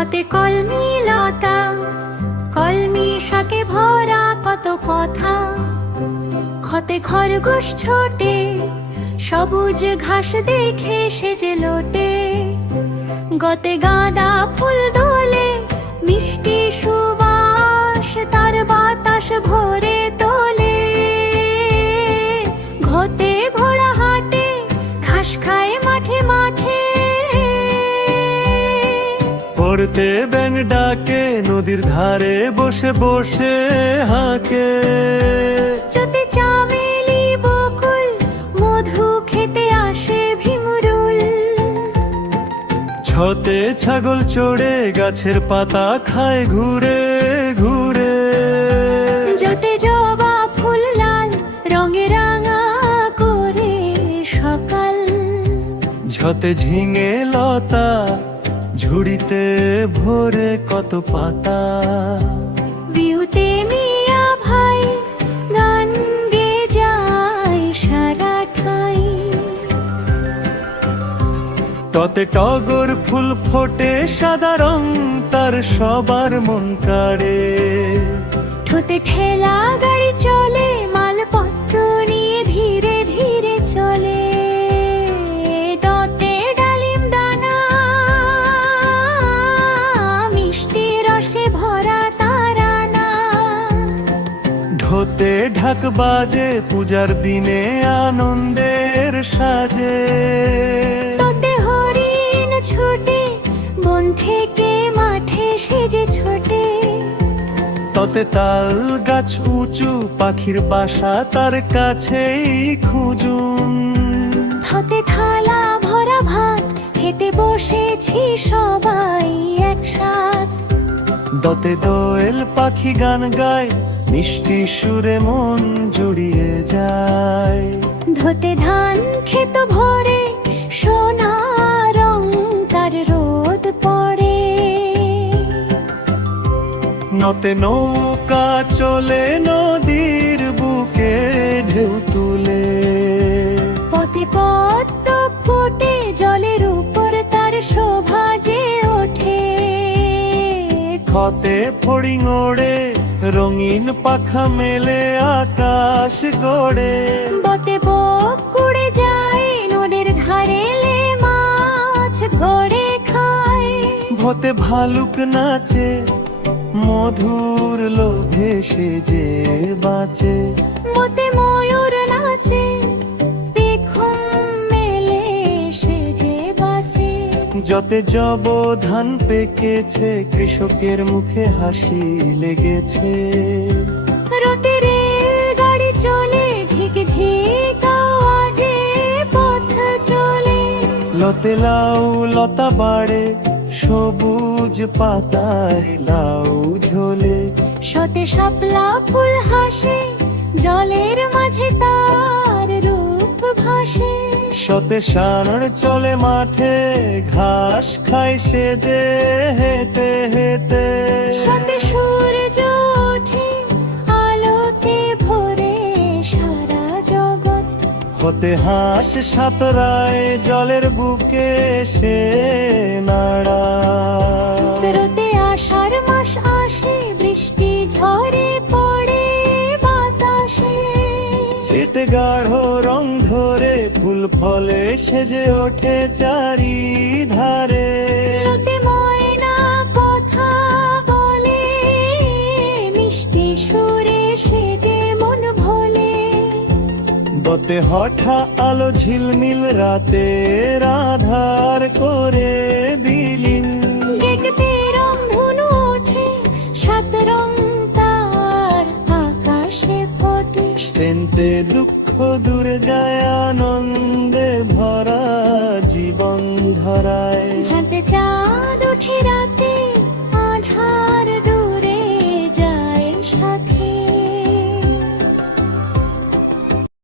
কতে কলমি লতা কলমি শাকে ভরা কত কথা। ক্ষতে খরগোশ ছোটে, সবুজ ঘাস দেখে সেজে লোটে। গতে গাঁদা ফুল দোলে, মিষ্টি সুবাস তার বাতাস পড়তে ব্যাং ডাকে নদীর ধারে বসে বসে হাঁকে। যদি চামেলি বকুল মধু খেতে আসে ভীমরুল। ছতে ছাগল চড়ে গাছের পাতা খায় ঘুরে ঘুরে। যতে জবা ফুল লাল রঙে রাঙা করে সকাল। ঝতে ঝিঙে লতা ঝুড়িতে ভরে কত পাতা। বিউতে মিয়া ভাই গান গে যায় সারা ঠাই। ততে টগর ফুল ফোটে সাদা রং তার সবার মন কাড়ে। ঠোঁটে ঠেলা গাড়ি চলে ঢোতে ঢাক বাজে পূজার দিনে আনন্দের সাজে। তোতে হরিণ ছুটে বন থেকে মাঠে সেজে ছোটে। ততে তাল গাছ উঁচু পাখির বাসা তার কাছেই খুঁজুন। হাতে থালা ভরা ভাত খেতে বসেছি সবাই। দতে দোয়েল পাখি গান গায় মিষ্টি সুরে মন জুড়িয়ে যায়। ধতে ধান খেত ভরে সোনা রং তার রোদ পড়ে। নতে নৌকা চলে নদীর বুকে ঢেউ তুলে ক্ষতে ফড়িং ওড়ে রঙিন পাখা মেলে আকাশ গড়ে। বতে বক কুড়ে যায় নদীর ধারে লে মাছ গড়ে খায়। ভতে ভালুক নাচে মধুর লোভে সেজে বাঁচে। মতে ময়ূর নাচে যতে জব ধান পেকেছে কৃষকের মুখে হাসি লেগেছে। রতে রেল গাড়ি চলে আওয়াজে পথ চলে। লতে লাউ লতা বাড়ে সবুজ পাতায় লাউ ঝোলে। সতে শাপলা ফুল হাসে জলের মাঝে রূপ ভাসে সতে সানর চলে মাঠে ঘাস খাই সেজে হেঁটে হেঁটে। সতে সূর্য ওঠে আলোতে ভরে সারা জগৎ। হতে হাঁস সাঁতরায় জলের বুকে সে নাড়া রং ধরে ফুল ফলে সেজে ওঠে চারি ধারে ময়না কথা বলে মিষ্টি সুরে সেজে মন ভোলে। বতে হঠা আলো ঝিলমিল রাতে আধার করে স্টেন্টে দুঃখ দূরে যায় আনন্দে ভরা জীবন ধরায়।